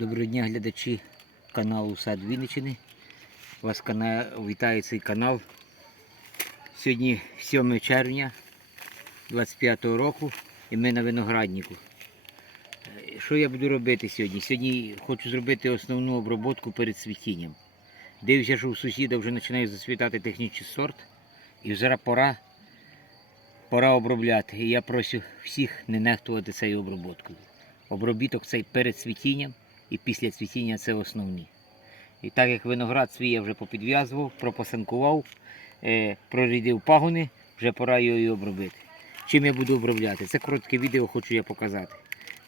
Доброго дня, глядачі каналу Сад Вінничини. Вас кана... вітає цей канал. Сьогодні 7 червня 25 року і ми на винограднику. Е, Що я буду робити сьогодні? Сьогодні хочу зробити основну обробку перед цвітінням. Дивлюся, що у сусіда вже починає зацвітати технічний сорт. І вже пора, пора обробляти. І я прошу всіх не нехтувати цією оброботкою. Обробіток цей перед цвітінням і після цвітіння це основні. І так як виноград свій я вже попідв'язував, пропасанкував, е, прорідив пагони, вже пора його обробити. Чим я буду обробляти? Це коротке відео хочу я показати.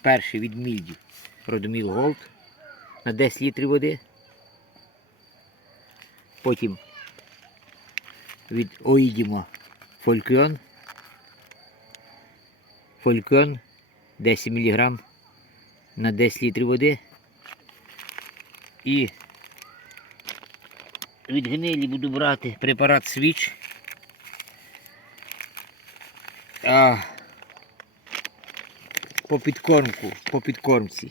Перший від мільдю Родоміл Голд на 10 літрів води. Потім від Оїдіма Фолькіон. Фолькіон 10 мг на 10 літрів води. І від гнилі буду брати препарат свіч. А по підкормку, по підкормці.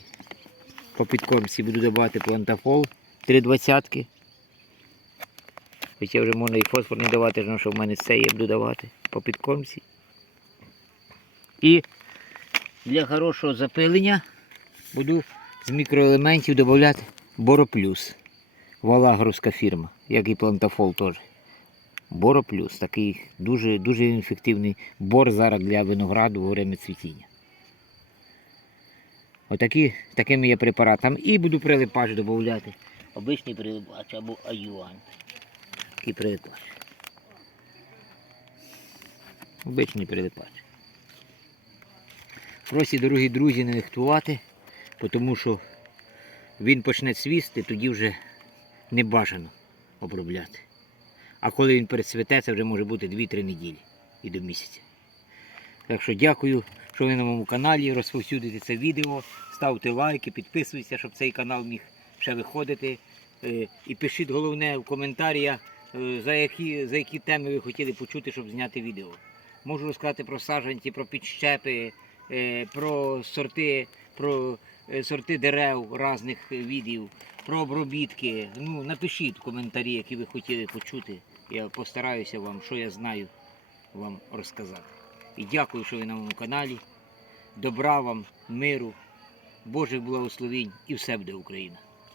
По підкормці буду давати плантафол 3 двадцятки. Хоча вже можна і фосфор не давати, тому що в мене це я буду давати по підкормці. І для хорошого запилення буду з мікроелементів додати Бороплюс. Валагровська фірма, як і плантафол теж. Бороплюс. Такий дуже дуже ефективний бор зараз для винограду во время цвітіння. Отакі, такими є препаратами. І буду прилипач додати. Обичний прилипач або аюан. Такий прилипач. Обичний прилипач. Просі, дорогі друзі, не нехтувати, тому що він почне цвісти, тоді вже не бажано обробляти. А коли він перецвіте, це вже може бути 2-3 неділі і до місяця. Так що дякую, що ви на моєму каналі розповсюдите це відео, ставте лайки, підписуйтесь, щоб цей канал міг ще виходити. Е, І пишіть головне в коментарях, е, за які, за які теми ви хотіли почути, щоб зняти відео. Можу розказати про саджанці, про підщепи, е, про сорти, про сорти дерев різних видів, про обробітки. Ну, напишіть коментарі, які ви хотіли почути. Я постараюся вам, що я знаю, вам розказати. І дякую, що ви на моєму каналі. Добра вам, миру, Божих благословінь і все буде Україна.